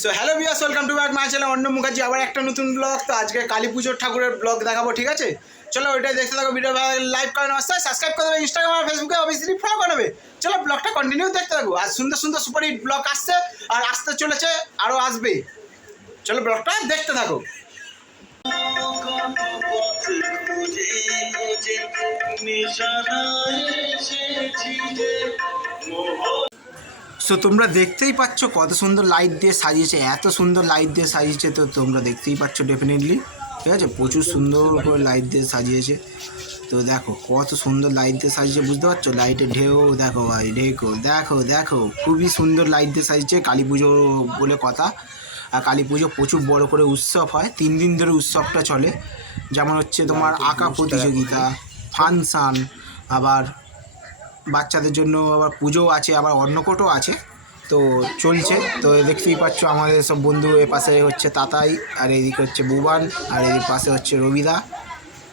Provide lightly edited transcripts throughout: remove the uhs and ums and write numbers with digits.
So hello viewers, welcome to back my channel Arnab Mukherjee. আবার একটা নতুন ব্লগ। তো আজকে কালী পুজোর ঠাকুরের ব্লগ দেখাবো, ঠিক আছে? চলো ওইটাই দেখতে থাকো। ভিডিও লাইক করে নেওয়া, সাবস্ক্রাইব করে দেবে, ইনস্টাগ্রাম আর ফেসবুকে অবভিয়াসলি ফলো করে নেবে। চলো ব্লগটা কন্টিনিউ দেখতে থাকো। আর সুন্দর সুন্দর সুপার হিট ব্লগ আসছে আর আসতে চলেছে, আরও আসবে। চলো ব্লগটা দেখতে থাকো। সো তোমরা দেখতেই পাচ্ছ কত সুন্দর লাইট দিয়ে সাজিয়েছে, এত সুন্দর লাইট দিয়ে সাজিয়েছে। তো তোমরা দেখতেই পাচ্ছ ডেফিনেটলি, ঠিক আছে? প্রচুর সুন্দর করে লাইট দিয়ে সাজিয়েছে। তো দেখো কত সুন্দর লাইট দিয়ে সাজিয়েছে, বুঝতে পারছো? লাইটের ঢেউ দেখো ভাই, দেখো দেখো দেখো, খুবই সুন্দর লাইট দিয়ে সাজিয়েছে। কালী পুজো বলে কথা। আর কালী পুজো প্রচুর বড় করে উৎসব হয়, 3 দিন ধরে উৎসবটা চলে। যেমন হচ্ছে তোমার আঁকা প্রতিযোগিতা, ফাংশান, আবার বাচ্চাদের জন্য আবার পুজো আছে, আবার অন্নকূটও আছে। তো চলছে। তো দেখতেই পাচ্ছ আমাদের সব বন্ধু, এ পাশে হচ্ছে তাতাই, আর এদিকে হচ্ছে বুবান, আর এদিক পাশে হচ্ছে রবিদা,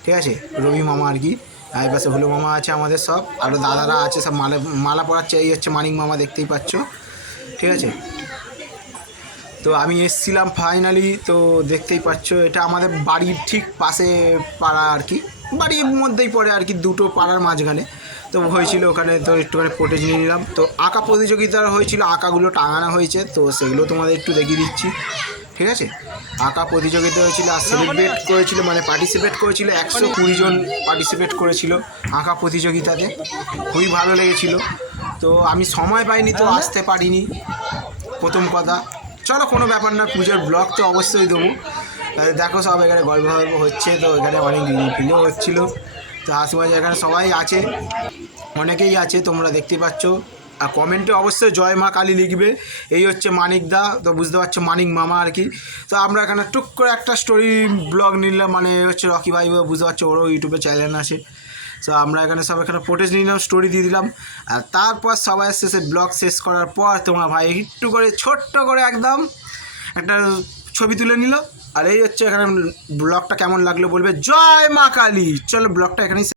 ঠিক আছে? রবি মামা আর কি। আর এই পাশে হলু মামা আছে, আমাদের সব আরও দাদারা আছে, সব মালা পরাচ্ছে। এই হচ্ছে মানিক মামা, দেখতেই পাচ্ছ, ঠিক আছে? তো আমি এসছিলাম ফাইনালি। তো দেখতেই পাচ্ছ এটা আমাদের বাড়ির ঠিক পাশে পাড়া আর কি, বাড়ির মধ্যেই পড়ে আর কি, দুটো পাড়ার মাঝখানে। তো হয়েছিল ওখানে, তো একটুখানি ফুটেজ নিয়ে নিলাম। তো আঁকা প্রতিযোগিতা হয়েছিল, আঁকাগুলো টাঙানো হয়েছে, তো সেগুলো তোমাদের একটু দেখিয়ে দিচ্ছি, ঠিক আছে? আঁকা প্রতিযোগিতা হয়েছিল আর সেলিব্রেট করেছিল, মানে পার্টিসিপেট করেছিল 120 জন পার্টিসিপেট করেছিল আঁকা প্রতিযোগিতাতে। খুবই ভালো লেগেছিল। তো আমি সময় পাইনি, তো আসতে পারিনি, প্রথম কথা। চলো কোনো ব্যাপার না, পুজোর ব্লগ তো অবশ্যই দেবো। দেখো সব এখানে গল্প গল্প হচ্ছে, তো এখানে অনেক ভিডিও হচ্ছিলো। তো হাসি মজা এখানে সবাই আছে, অনেকেই আছে, তোমরা দেখতে পাচ্ছ। আর কমেন্টে অবশ্যই জয় মা কালী লিখবে। এই হচ্ছে মানিক দা, তো বুঝতে পারছো, মানিক মামা আর কি। তো আমরা এখানে টুক করে একটা স্টোরি ব্লগ নিলাম, মানে হচ্ছে রকি ভাই, বুঝতে পারছো, ওরও ইউটিউবে চ্যানেল আছে। তো আমরা এখানে সব এখানে ফুটেজ নিলাম, স্টোরি দিয়ে দিলাম। আর তারপর সবাই শেষে ব্লগ শেষ করার পর তোমার ভাই একটু করে ছোট্ট করে একদম একটা ছবি তুলে নিল। আর এই হচ্ছে এখানে ব্লগটা কেমন লাগলো বলবে। জয় মা কালী। চলো ব্লগটা এখানেই